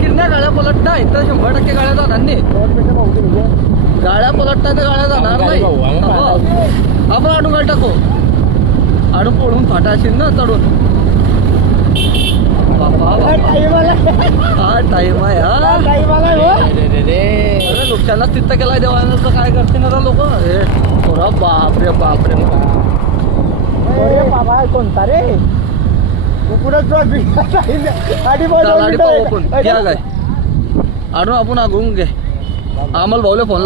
किरण्या गाड्या पलटता इथं 100% गाड्या जाणार नाही. गाड्या पलटता तर गाड्या जाणार नाही. आपण आडून गाडी टाकू आडून पडून फाटा असेल ना चढून. हा टाईम आहे हा. नुकसानच तिथं केलाय देवानं तर काय करते ना लोक. बापरे बापरे बाबा कोणता रे आडून आपण आगून घे. अमोल भाऊला फोन लाव.